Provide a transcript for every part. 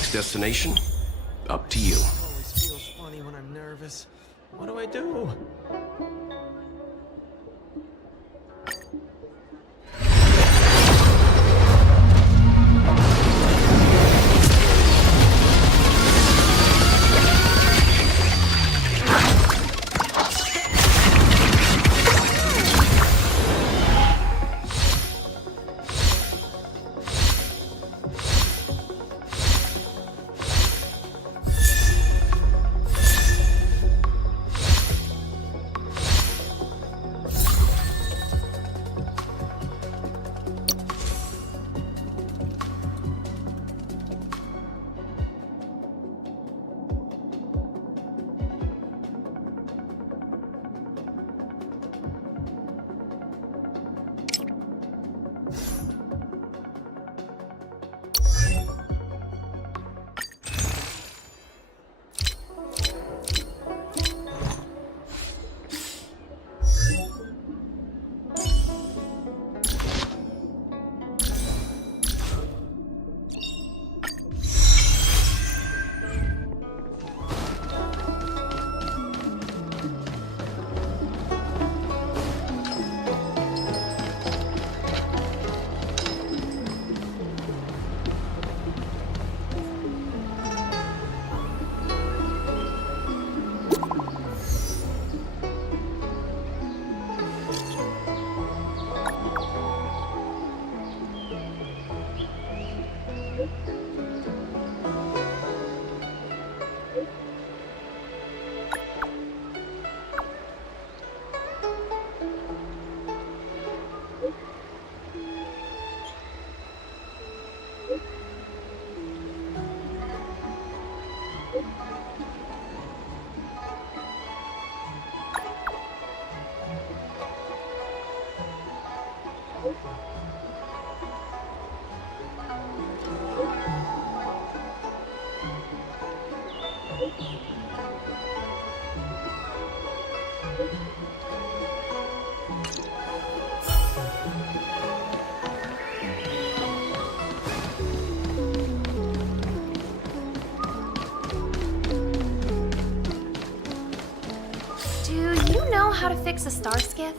Next destination? Up to you. Always feels funny when I'm nervous. What do I do? How to fix a star skiff?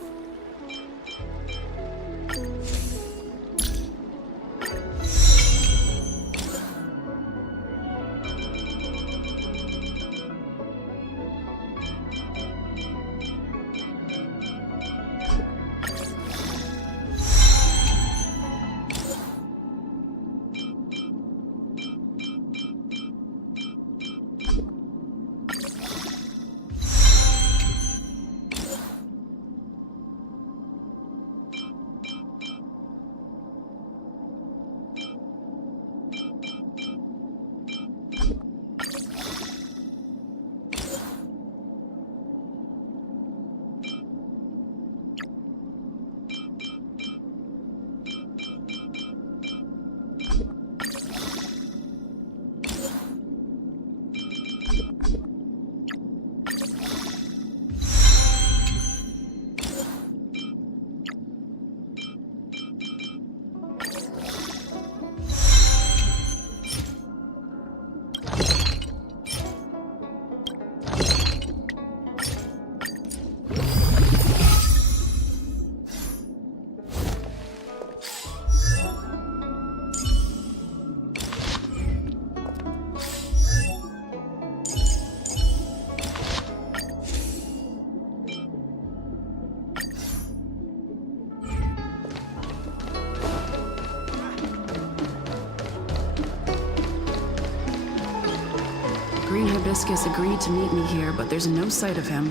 Green Hibiscus agreed to meet me here, but there's no sight of him.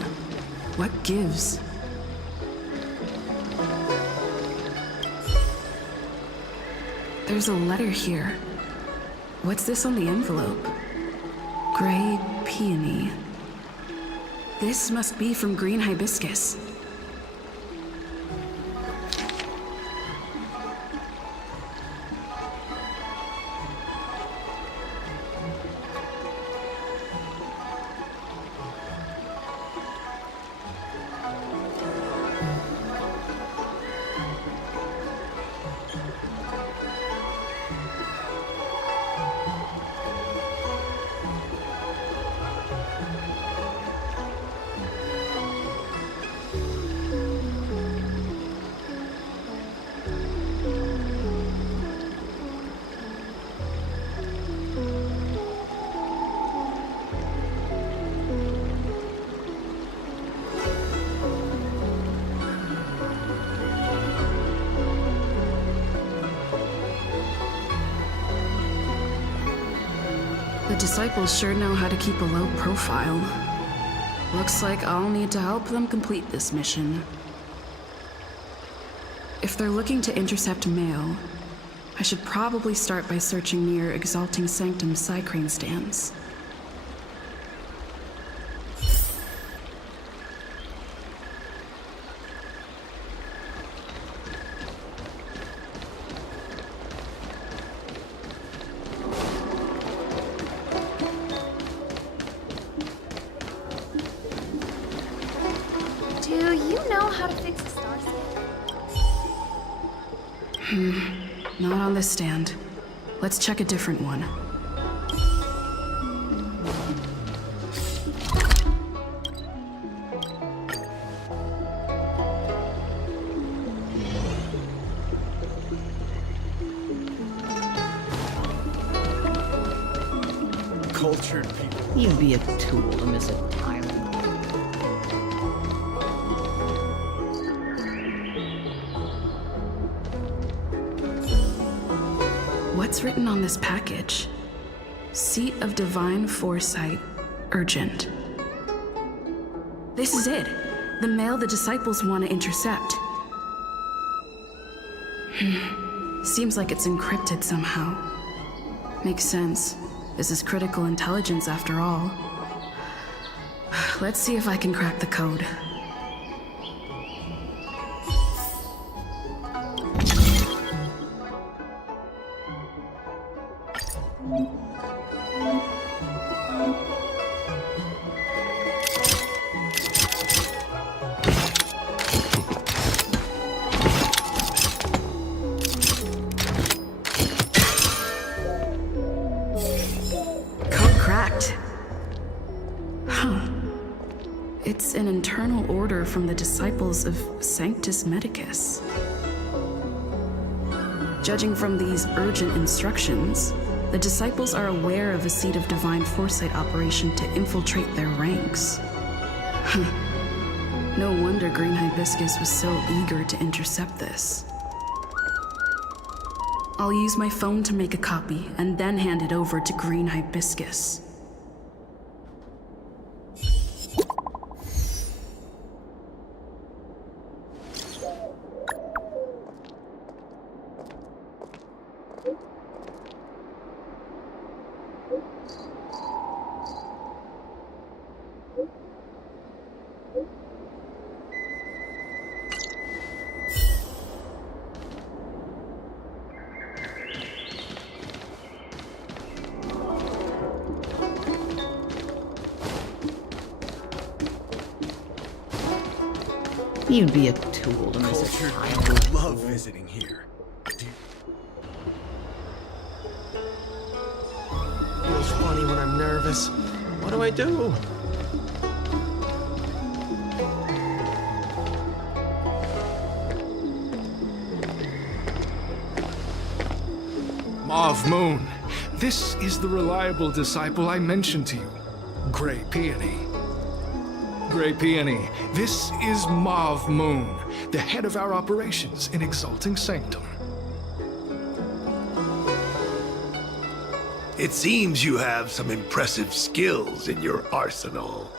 What gives? There's a letter here. What's this on the envelope? Gray peony. This must be from Green Hibiscus. The disciples sure know how to keep a low profile. Looks like I'll need to help them complete this mission. If they're looking to intercept mail, I should probably start by searching near Exalting Sanctum Psycrane stands. Do you know how to fix a star skiff? Not on this stand. Let's check a different one. Cultured people. You'd be a tool to miss a tyrant. What's written on this package? Seat of Divine Foresight, urgent. This is it. The mail the disciples want to intercept. Seems like it's encrypted somehow. Makes sense. This is critical intelligence after all. Let's see if I can crack the code. Code cracked. Huh. It's an internal order from the disciples of Sanctus Medicus. Judging from these urgent instructions, the disciples are aware of a Seat of Divine Foresight operation to infiltrate their ranks. No wonder Green Hibiscus was so eager to intercept this. I'll use my phone to make a copy and then hand it over to Green Hibiscus. You'd be a tool to miss a Cultured tyrant. people love visiting here. Feels funny when I'm nervous. What do I do? Mauve Moon, this is the reliable disciple I mentioned to you, Grey Peony. Grey Peony, this is Mauve Moon, the head of our operations in Exalting Sanctum. It seems you have some impressive skills in your arsenal.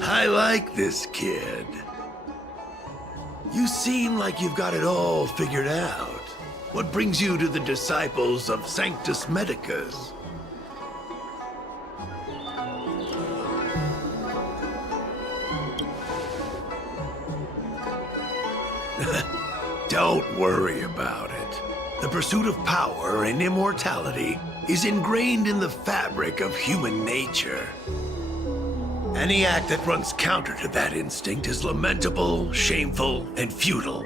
I like this kid. You seem like you've got it all figured out. What brings you to the disciples of Sanctus Medicus? Don't worry about it. The pursuit of power and immortality is ingrained in the fabric of human nature. Any act that runs counter to that instinct is lamentable, shameful, and futile.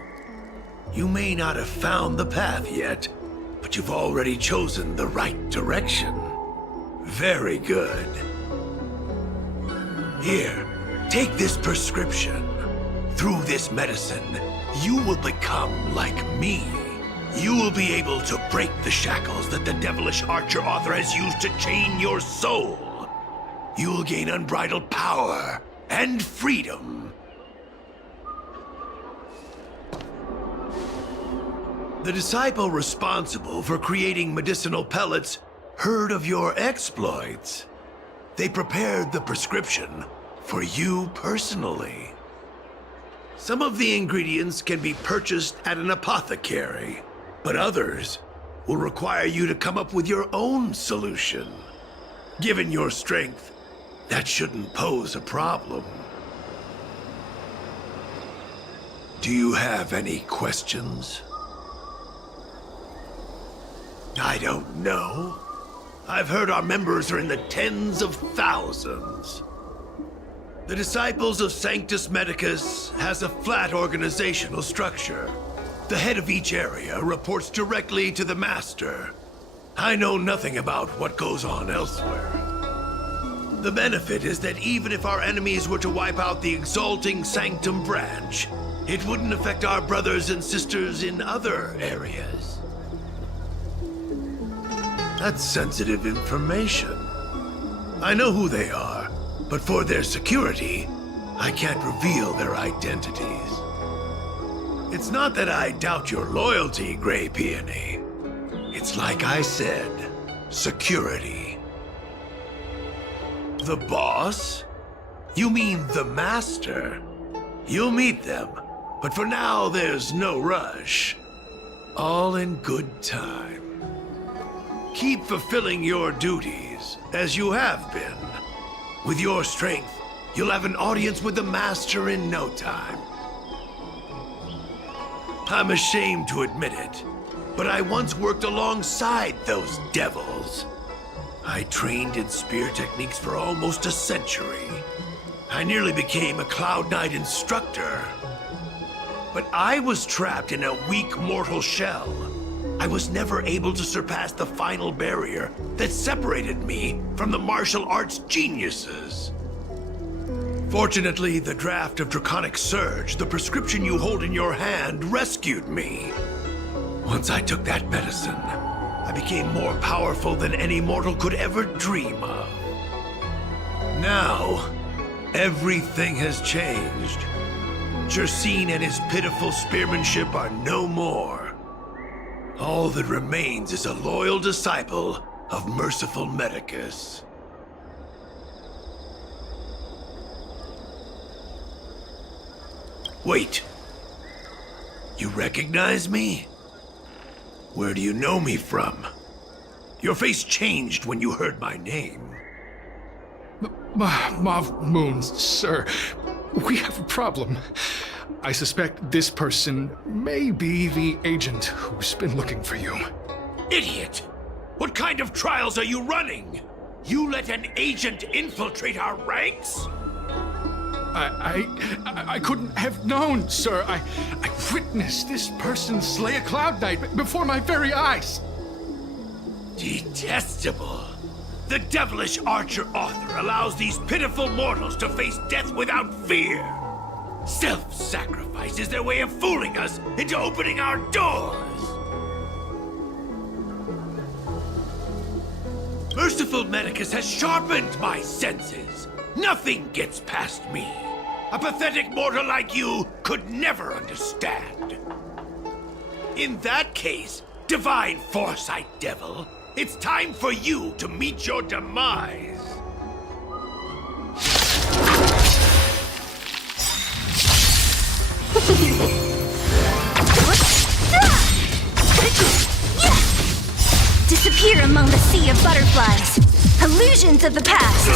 You may not have found the path yet, but you've already chosen the right direction. Very good. Here, take this prescription. Through this medicine, you will become like me. You will be able to break the shackles that the devilish archer author has used to chain your soul. You will gain unbridled power and freedom. The disciple responsible for creating medicinal pellets heard of your exploits. They prepared the prescription for you personally. Some of the ingredients can be purchased at an apothecary, but others will require you to come up with your own solution. Given your strength, that shouldn't pose a problem. Do you have any questions? I don't know. I've heard our members are in the tens of thousands. The Disciples of Sanctus Medicus has a flat organizational structure. The head of each area reports directly to the Master. I know nothing about what goes on elsewhere. The benefit is that even if our enemies were to wipe out the Exalting Sanctum branch, it wouldn't affect our brothers and sisters in other areas. That's sensitive information. I know who they are, but for their security, I can't reveal their identities. It's not that I doubt your loyalty, Grey Peony. It's like I said, security. The boss? You mean the Master? You'll meet them, but for now there's no rush. All in good time. Keep fulfilling your duties, as you have been. With your strength, you'll have an audience with the Master in no time. I'm ashamed to admit it, but I once worked alongside those devils. I trained in spear techniques for almost a century. I nearly became a Cloud Knight instructor. But I was trapped in a weak mortal shell. I was never able to surpass the final barrier that separated me from the martial arts geniuses. Fortunately, the draft of Draconic Surge, the prescription you hold in your hand, rescued me. Once I took that medicine, I became more powerful than any mortal could ever dream of. Now, everything has changed. Jersine and his pitiful spearmanship are no more. All that remains is a loyal disciple of Merciful Medicus. Wait. You recognize me? Where do you know me from? Your face changed when you heard my name. Mav Moon, sir. We have a problem. I suspect this person may be the agent who's been looking for you. Idiot! What kind of trials are you running? You let an agent infiltrate our ranks? I couldn't have known, sir. I witnessed this person slay a Cloud Knight before my very eyes. Detestable. The devilish archer author allows these pitiful mortals to face death without fear. Self-sacrifice is their way of fooling us into opening our doors. Merciful Medicus has sharpened my senses. Nothing gets past me. A pathetic mortal like you could never understand. In that case, Divine Foresight Devil, it's time for you to meet your demise. Disappear among the sea of butterflies. Illusions of the past.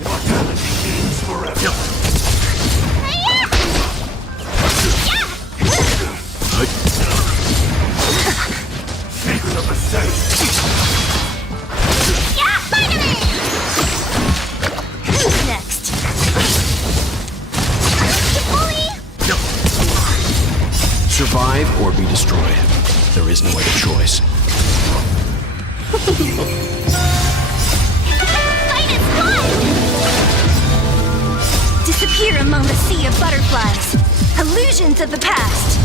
Immortality means forever. Make a mistake. Who's next? Survive or be destroyed. There is no other choice. Fight is fun! Disappear among the sea of butterflies. Illusions of the past.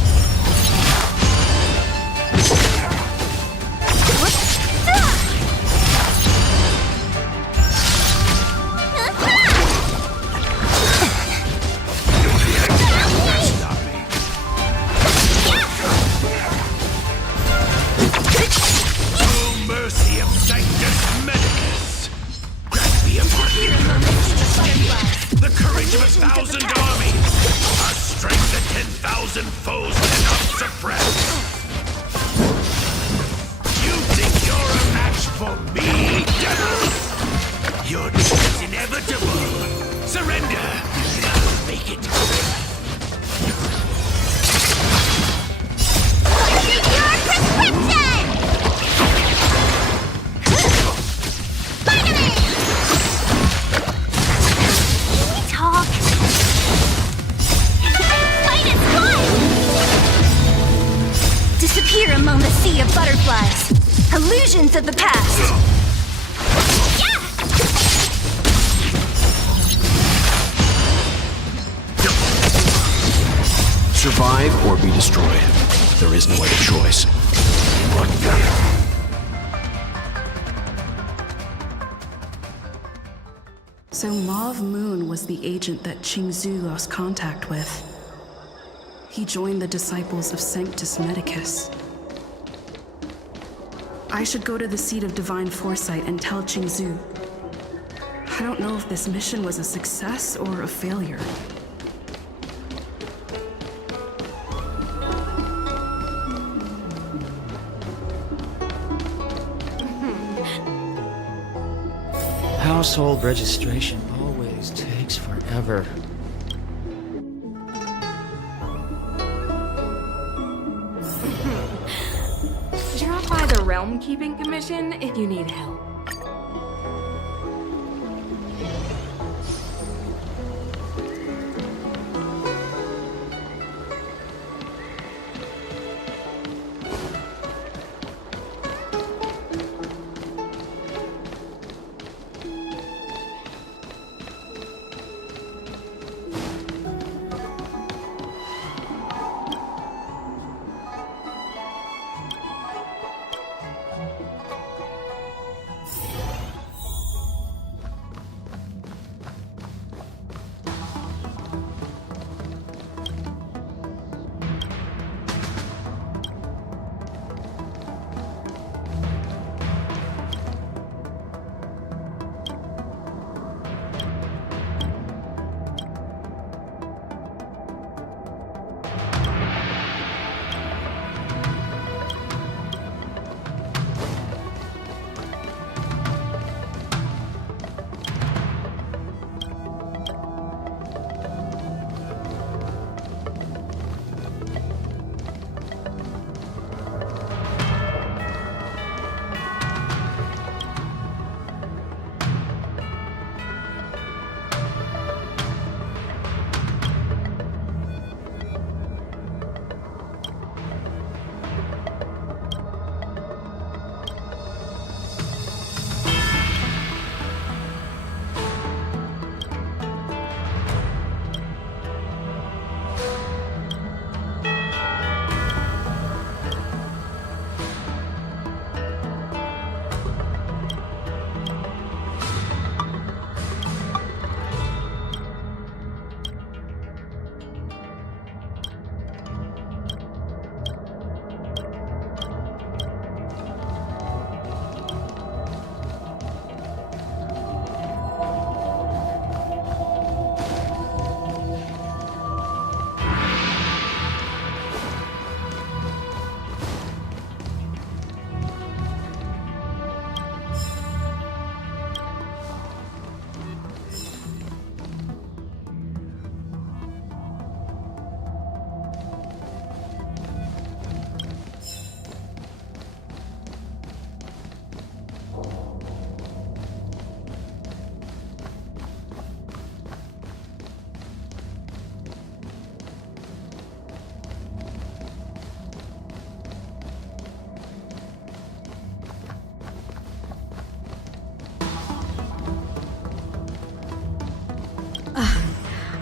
siege of 1,000 armies! A strength that 10,000 foes cannot suppress! You think you're a match for me? Your doom is inevitable! Surrender, and I'll make it! Your prescription! Finally! Can we talk? Fight is fun! Disappear among the sea of butterflies. Illusions of the past. Yeah! Survive or be destroyed. There is no other choice. So Mauve Moon was the agent that Qingzhu lost contact with. He joined the disciples of Sanctus Medicus. I should go to the seat of divine foresight and tell Qingzhu. I don't know if this mission was a success or a failure. Household registration always takes forever. Drop by the Realm Keeping Commission if you need help.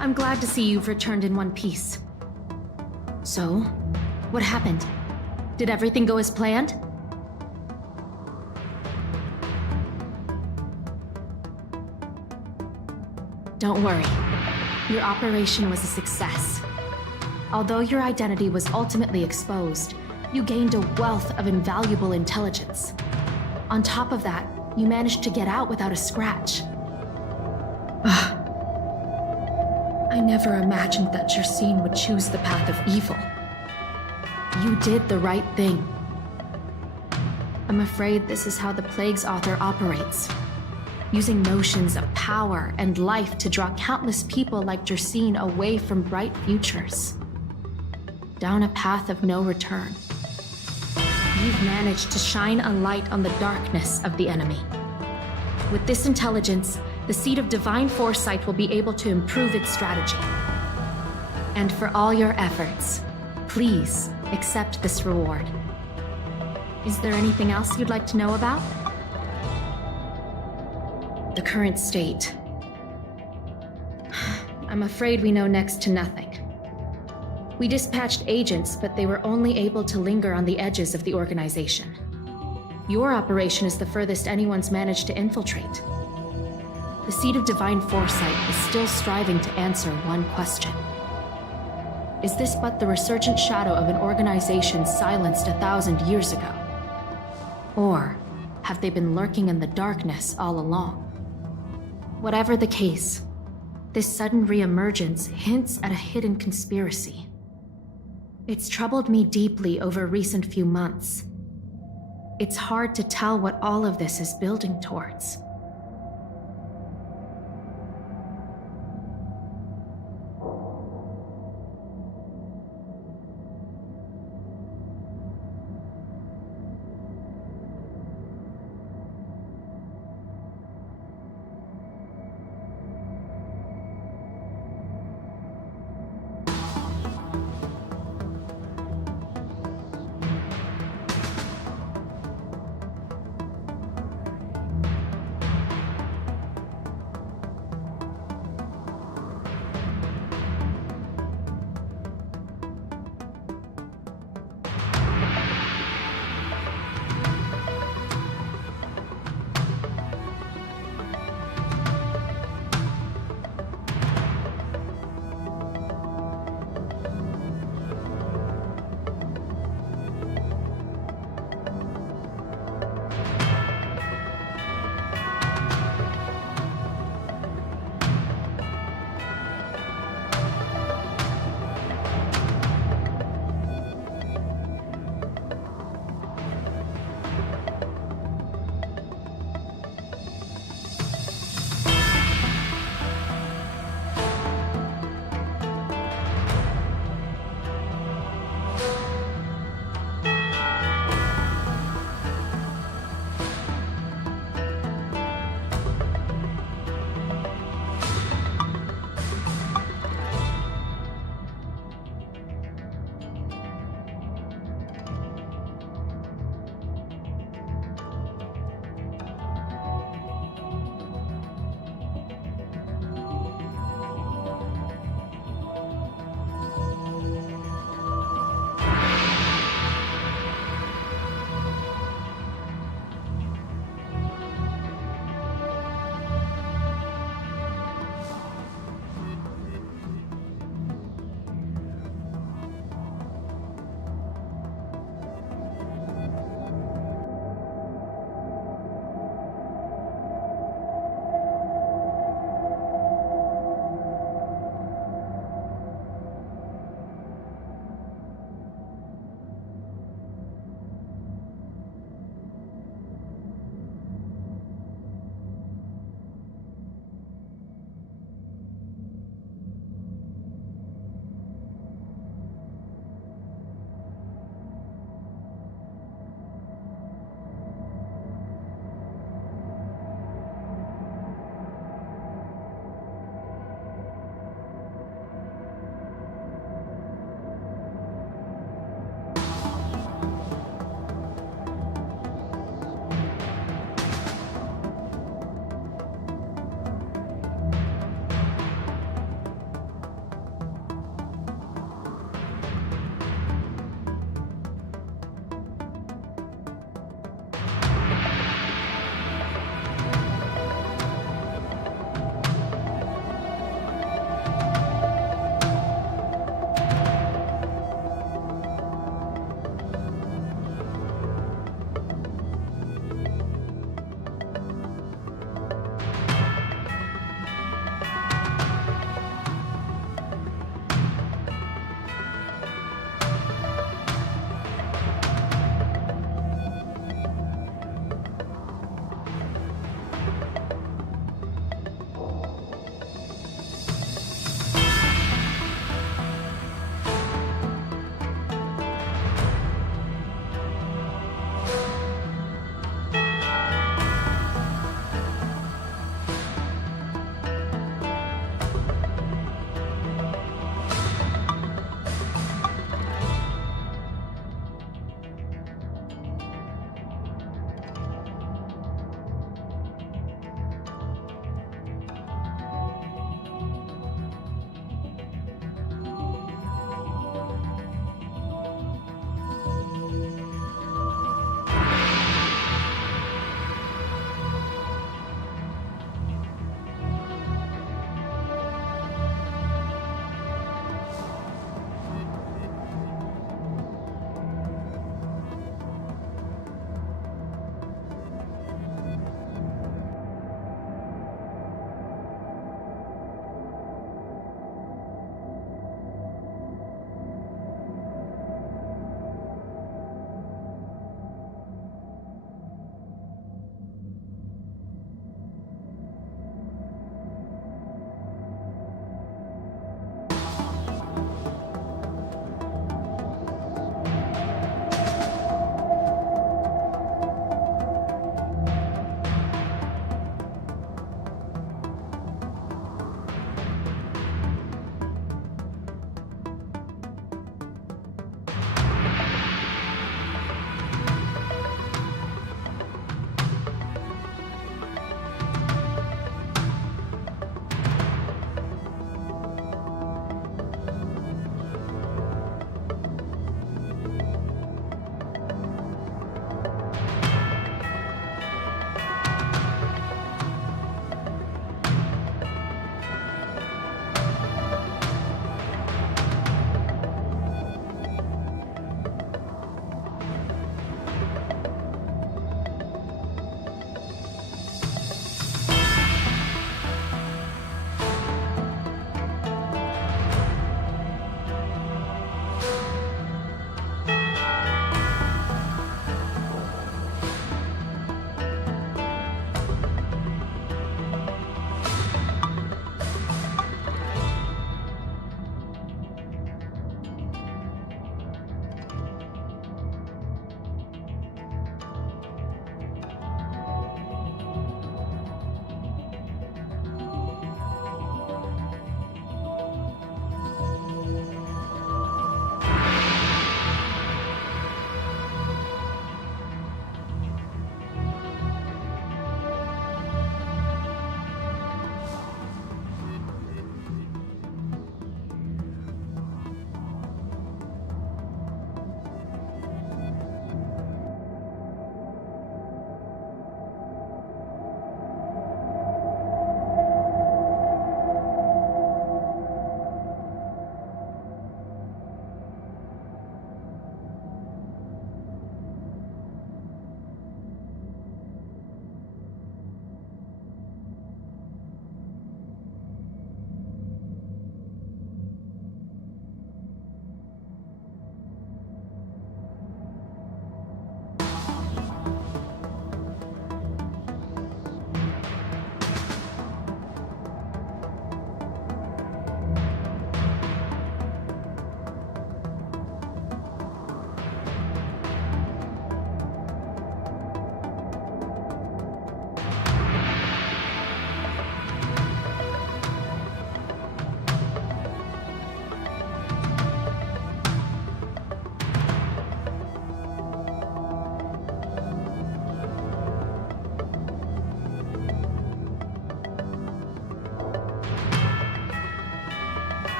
I'm glad to see you've returned in one piece. So, what happened? Did everything go as planned? Don't worry. Your operation was a success. Although your identity was ultimately exposed, you gained a wealth of invaluable intelligence. On top of that, you managed to get out without a scratch. I never imagined that Jersine would choose the path of evil. You did the right thing. I'm afraid this is how the Plague's author operates, using notions of power and life to draw countless people like Jersine away from bright futures, down a path of no return. You've managed to shine a light on the darkness of the enemy. With this intelligence, the Seed of Divine Foresight will be able to improve its strategy. And for all your efforts, please accept this reward. Is there anything else you'd like to know about? The current state. I'm afraid we know next to nothing. We dispatched agents, but they were only able to linger on the edges of the organization. Your operation is the furthest anyone's managed to infiltrate. The Seed of Divine Foresight is still striving to answer one question. Is this but the resurgent shadow of an organization silenced 1,000 years ago? Or have they been lurking in the darkness all along? Whatever the case, this sudden reemergence hints at a hidden conspiracy. It's troubled me deeply over recent few months. It's hard to tell what all of this is building towards.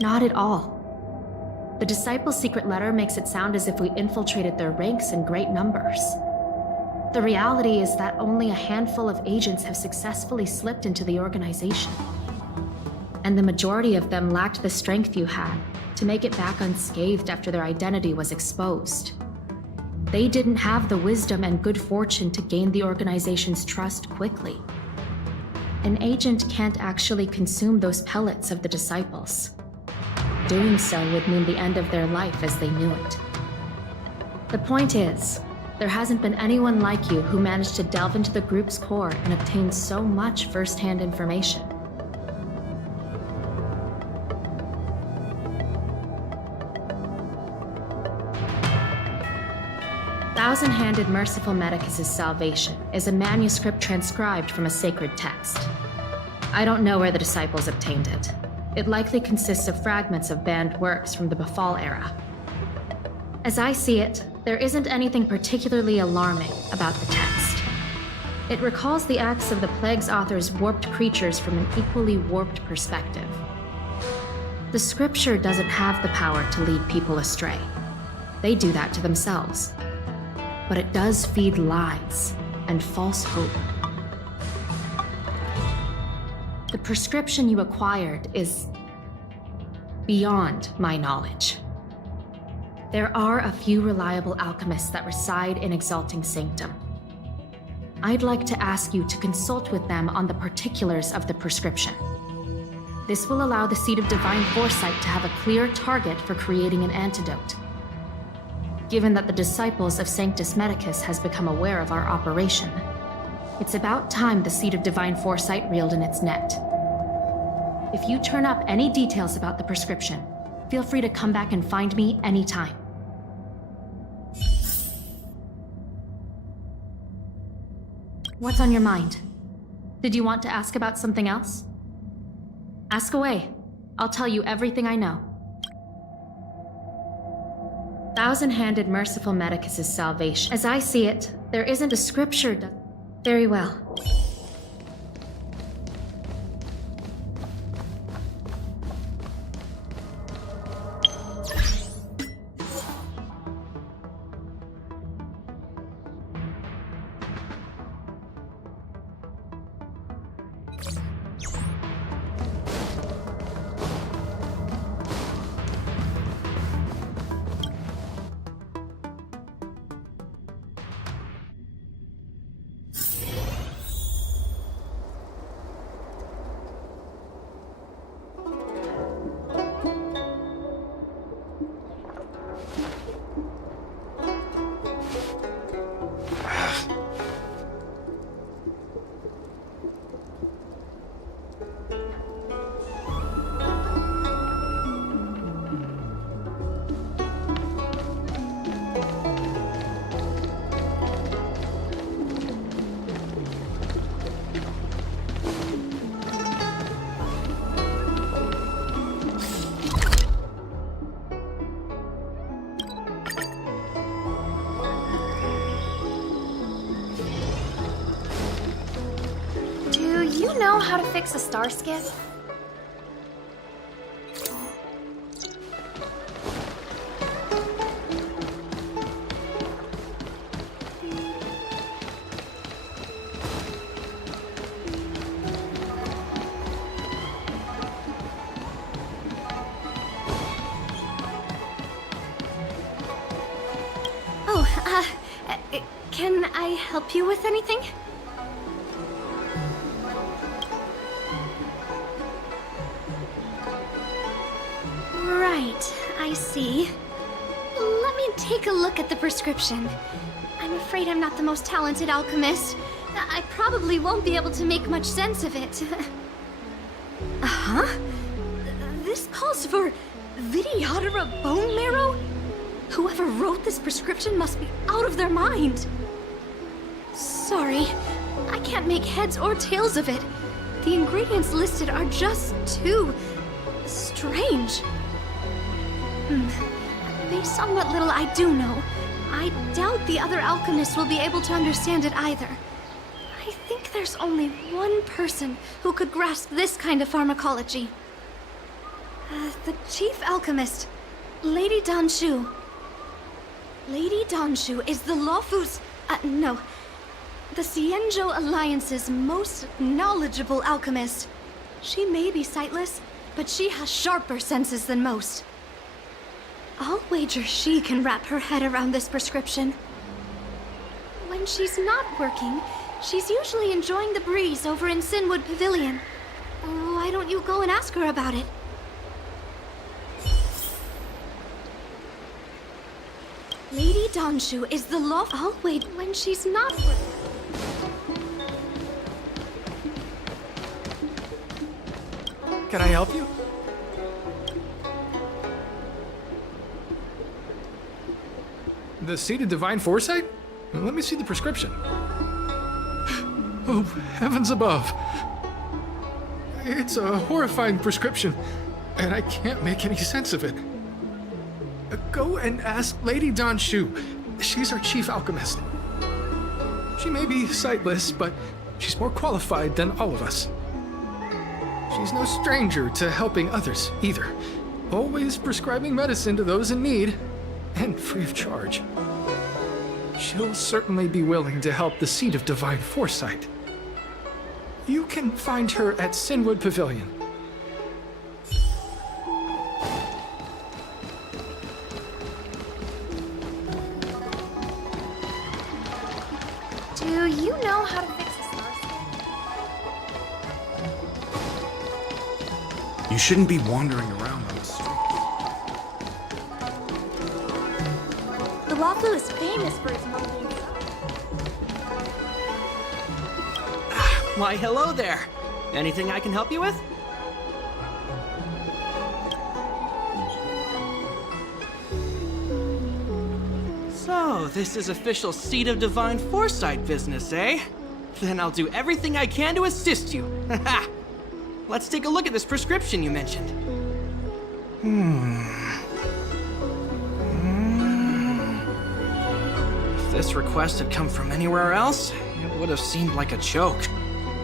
Not at all. The Disciples' secret letter makes it sound as if we infiltrated their ranks in great numbers. The reality is that only a handful of agents have successfully slipped into the organization. And the majority of them lacked the strength you had to make it back unscathed after their identity was exposed. They didn't have the wisdom and good fortune to gain the organization's trust quickly. An agent can't actually consume those pellets of the Disciples. Doing so would mean the end of their life as they knew it. The point is, there hasn't been anyone like you who managed to delve into the group's core and obtain so much first-hand information. Thousand-Handed Merciful Medicus' Salvation is a manuscript transcribed from a sacred text. I don't know where the Disciples obtained it. It likely consists of fragments of banned works from the Befall era. As I see it, there isn't anything particularly alarming about the text. It recalls the acts of the Plague's author's warped creatures from an equally warped perspective. The scripture doesn't have the power to lead people astray. They do that to themselves. But it does feed lies and false hope. The prescription you acquired is beyond my knowledge. There are a few reliable alchemists that reside in Exalting Sanctum. I'd like to ask you to consult with them on the particulars of the prescription. This will allow the Seed of Divine Foresight to have a clear target for creating an antidote. Given that the Disciples of Sanctus Medicus has become aware of our operation, it's about time the Seed of Divine Foresight reeled in its net. If you turn up any details about the prescription, feel free to come back and find me anytime. What's on your mind? Did you want to ask about something else? Ask away. I'll tell you everything I know. Thousand-Handed Merciful Medicus' Salvation. As I see it, there isn't a scripture. Very well. Know how to fix a star skiff? Oh, can I help you with anything? Right, I see. Let me take a look at the prescription. I'm afraid I'm not the most talented alchemist. I probably won't be able to make much sense of it. Uh-huh? This calls for Vidyadhara bone marrow? Whoever wrote this prescription must be out of their mind. Sorry, I can't make heads or tails of it. The ingredients listed are just too strange. Based on what little I do know, I doubt the other alchemists will be able to understand it either. I think there's only one person who could grasp this kind of pharmacology. The chief alchemist, Lady Danshu. Lady Danshu is the Lawfu's... no. The Xianzhou Alliance's most knowledgeable alchemist. She may be sightless, but she has sharper senses than most. I'll wager she can wrap her head around this prescription. When she's not working, she's usually enjoying the breeze over in Sinwood Pavilion. Why don't you go and ask her about it? Lady Danshu is the law. I'll wait when she's not working. Can I help you? The Seed of Divine Foresight? Let me see the prescription. Oh, heavens above. It's a horrifying prescription, and I can't make any sense of it. Go and ask Lady Danshu. She's our chief alchemist. She may be sightless, but she's more qualified than all of us. She's no stranger to helping others, either. Always prescribing medicine to those in need, and free of charge. She'll certainly be willing to help the Seed of Divine Foresight. You can find her at Sinwood Pavilion. Do you know how to fix a star scale? You shouldn't be wandering around on the street. The Lawfu is famous for its mundane stuff. Why, hello there. Anything I can help you with? So, this is official Seed of Divine Foresight business, eh? Then I'll do everything I can to assist you. Haha! Let's take a look at this prescription you mentioned. If this request had come from anywhere else, it would have seemed like a joke.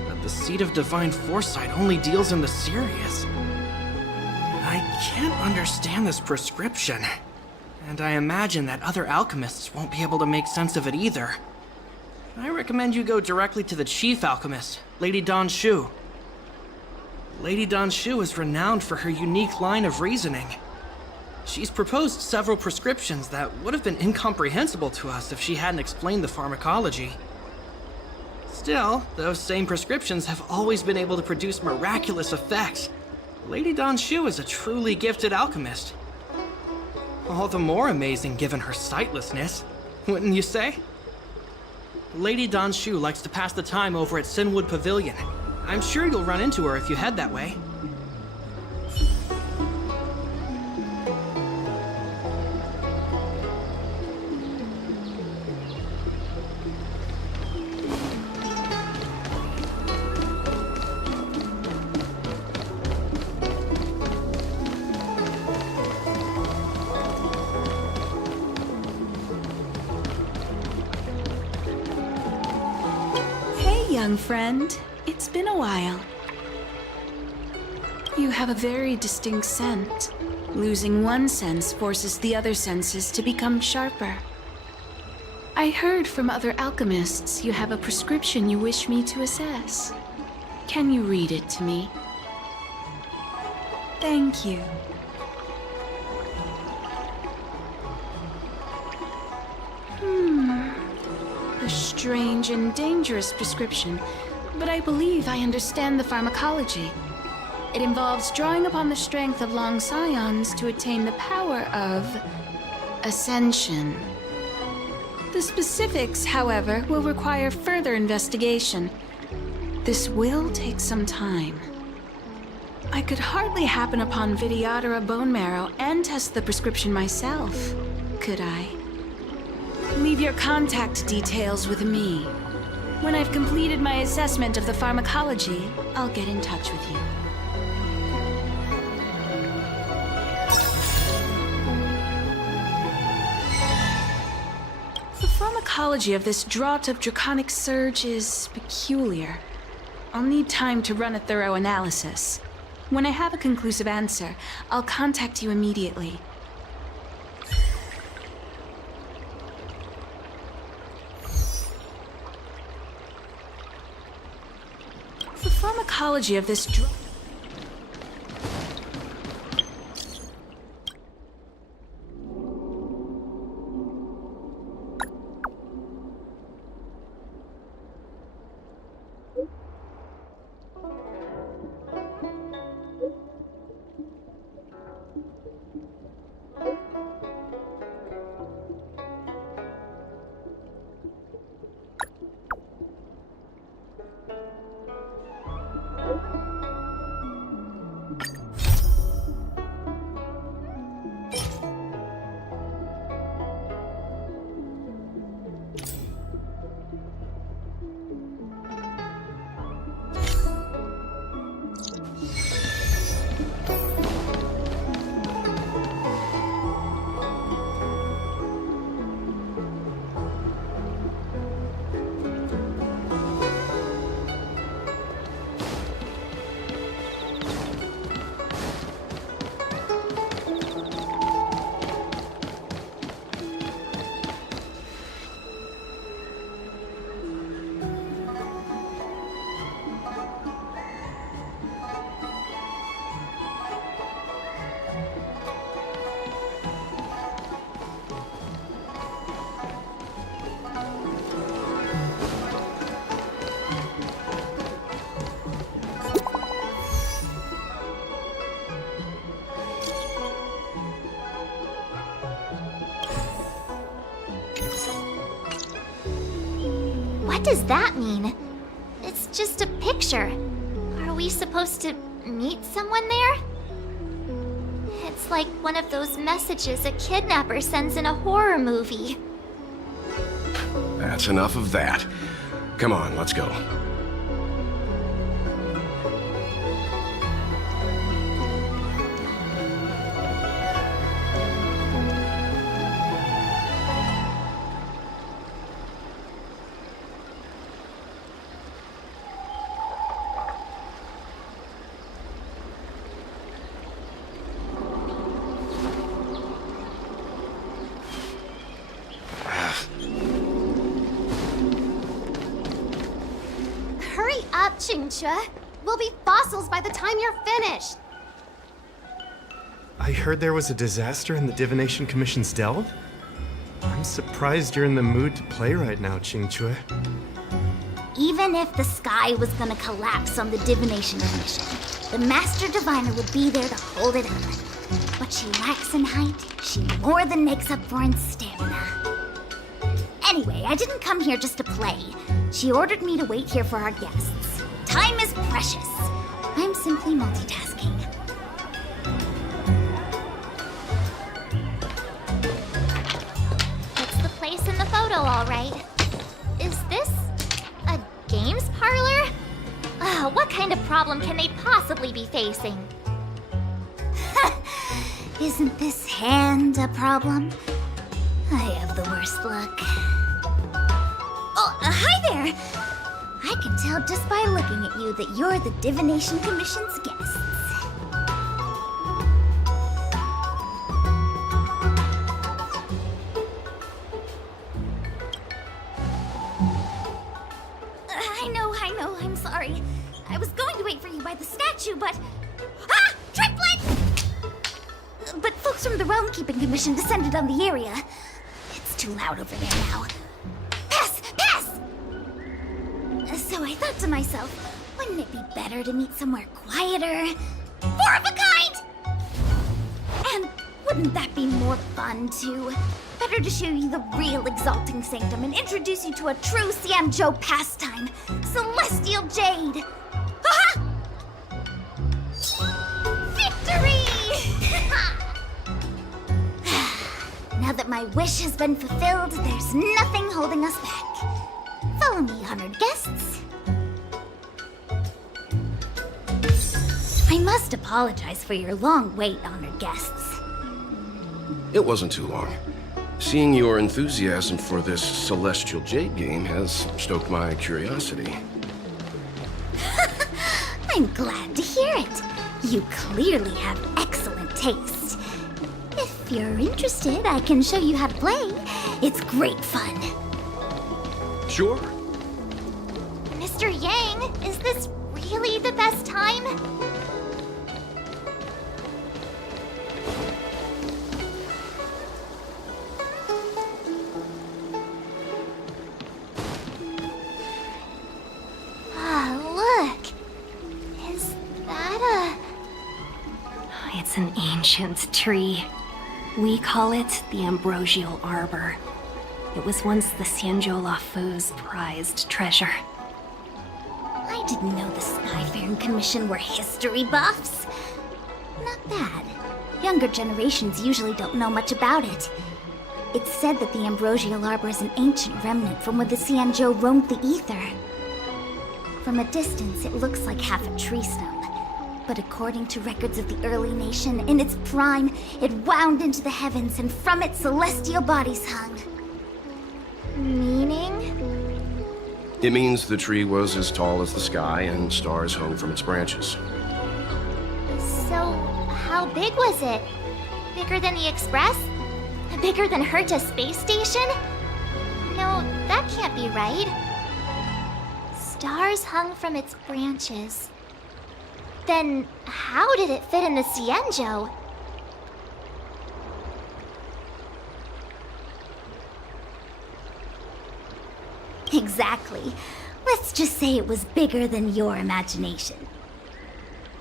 But the Seed of Divine Foresight only deals in the serious. I can't understand this prescription. And I imagine that other alchemists won't be able to make sense of it either. I recommend you go directly to the chief alchemist, Lady Danshu. Lady Danshu is renowned for her unique line of reasoning. She's proposed several prescriptions that would have been incomprehensible to us if she hadn't explained the pharmacology. Still, those same prescriptions have always been able to produce miraculous effects. Lady Danshu is a truly gifted alchemist. All the more amazing given her sightlessness, wouldn't you say? Lady Danshu likes to pass the time over at Sinwood Pavilion. I'm sure you'll run into her if you head that way. Young friend, it's been a while. You have a very distinct scent. Losing one sense forces the other senses to become sharper. I heard from other alchemists you have a prescription you wish me to assess. Can you read it to me? Thank you. A strange and dangerous prescription, but I believe I understand the pharmacology. It involves drawing upon the strength of long scions to attain the power of ascension. The specifics, however, will require further investigation. This will take some time. I could hardly happen upon Vidyadhara bone marrow and test the prescription myself, could I? Leave your contact details with me. When I've completed my assessment of the pharmacology, I'll get in touch with you. The pharmacology of this draught of draconic surge is peculiar. I'll need time to run a thorough analysis. When I have a conclusive answer, I'll contact you immediately. The pharmacology of this drug... What does that mean? It's just a picture. Are we supposed to meet someone there? It's like one of those messages a kidnapper sends in a horror movie. That's enough of that. Come on, let's go. Hurry up, Chingchua. We'll be fossils by the time you're finished. I heard there was a disaster in the Divination Commission's delve? I'm surprised you're in the mood to play right now, Chingchua. Even if the sky was gonna collapse on the Divination Commission, the Master Diviner would be there to hold it up. What she lacks in height, she more than makes up for in stamina. Anyway, I didn't come here just to play. She ordered me to wait here for our guests. Time is precious. I'm simply multitasking. It's the place in the photo, all right. Is this a games parlor? What kind of problem can they possibly be facing? Isn't this hand a problem? I have the worst luck. Oh, hi there! I can tell just by looking at you that you're the Divination Commission's guests. I know, I'm sorry. I was going to wait for you by the statue, but... Ah! Triplet! But folks from the Realm Keeping Commission descended on the area. It's too loud over there now. Pass! So I thought to myself, wouldn't it be better to meet somewhere quieter? Four of a kind! And wouldn't that be more fun, too? Better to show you the real Exalting Sanctum and introduce you to a true Xianzhou pastime, Celestial Jade! Aha! Victory! Now that my wish has been fulfilled, there's nothing holding us back. Follow me, honored guests. I must apologize for your long wait, honored guests. It wasn't too long. Seeing your enthusiasm for this Celestial Jade game has stoked my curiosity. I'm glad to hear it. You clearly have excellent taste. If you're interested, I can show you how to play. It's great fun. Sure. Mr. Yang, is this really the best time? Ah, look. Is that a... It's an ancient tree. We call it the Ambrosial Arbor. It was once the Xianzhou Lafu's prized treasure. I didn't know the Skyfaring Commission were history buffs. Not bad. Younger generations usually don't know much about it. It's said that the Ambrosial Arbor is an ancient remnant from when the Xianzhou roamed the ether. From a distance, it looks like half a tree stump. But according to records of the early nation, in its prime, it wound into the heavens and from it celestial bodies hung. Meaning? It means the tree was as tall as the sky and stars hung from its branches. So, how big was it? Bigger than the Express? Bigger than Herta Space Station? No, that can't be right. Stars hung from its branches. Then, how did it fit in the Xianzhou? Exactly. Let's just say it was bigger than your imagination.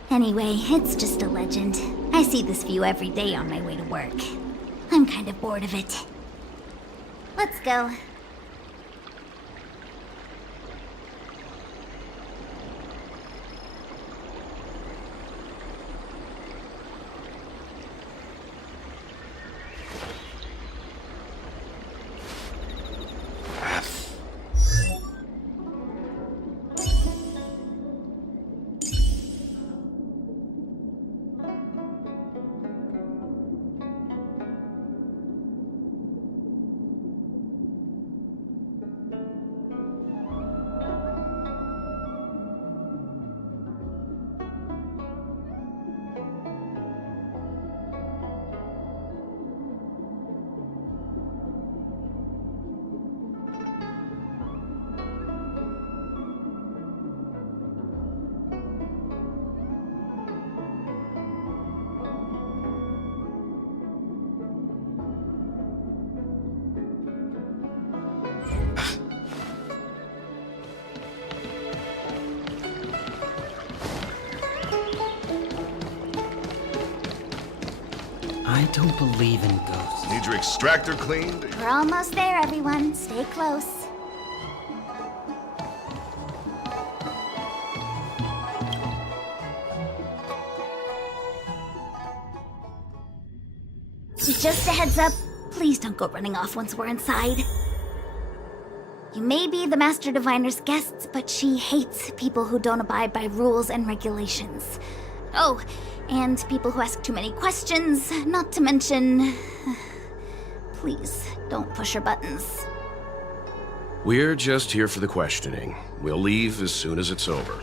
Anyway, it's just a legend. I see this view every day on my way to work. I'm kind of bored of it. Let's go. I don't believe in ghosts. Need your extractor cleaned? We're almost there, everyone. Stay close. Just a heads up, please don't go running off once we're inside. You may be the Master Diviner's guests, but she hates people who don't abide by rules and regulations. Oh, and people who ask too many questions, not to mention... Please, don't push her buttons. We're just here for the questioning. We'll leave as soon as it's over.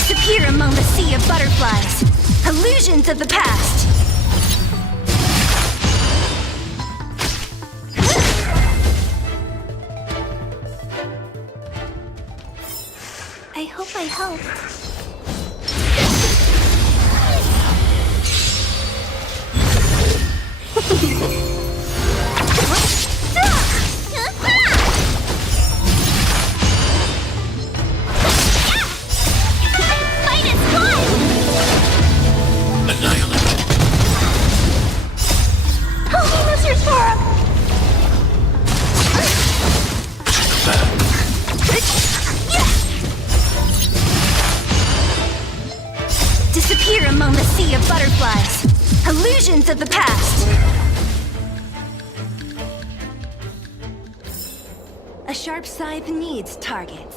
Disappear among the sea of butterflies. Illusions of the past. I hope I helped. Disappear among the sea of butterflies. Illusions of the past. A sharp scythe needs targets.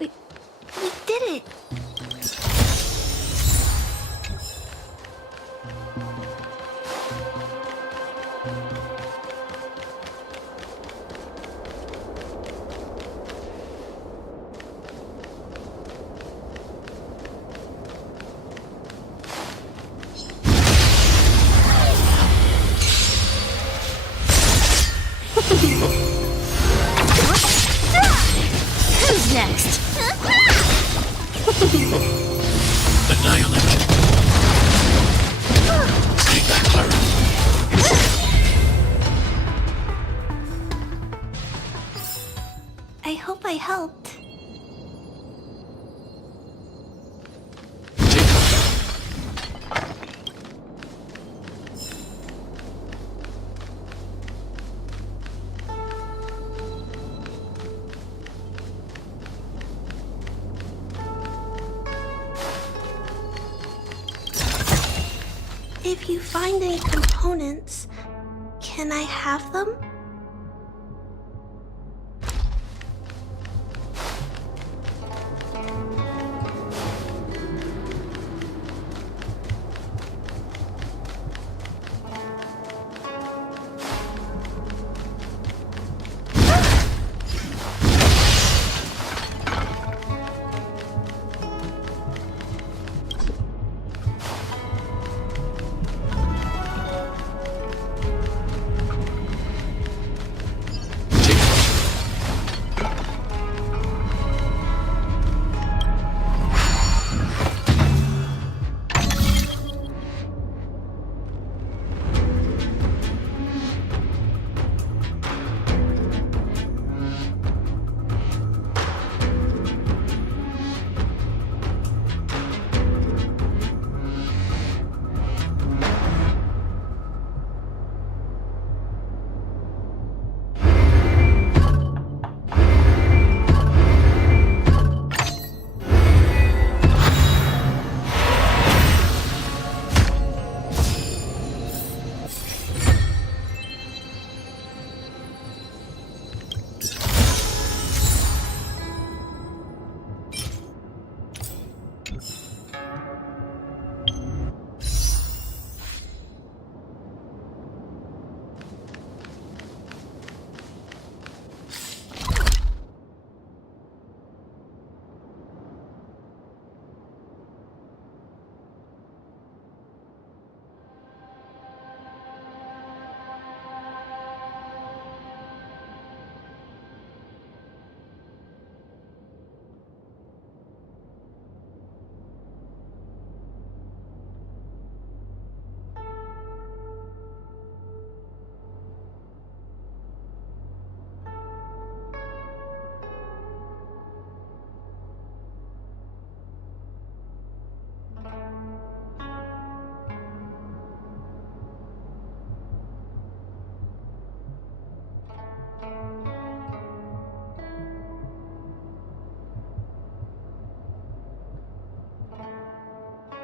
We did it! Who's next? Annihilate. Take that, Clara. I hope I helped. If you find any components, can I have them?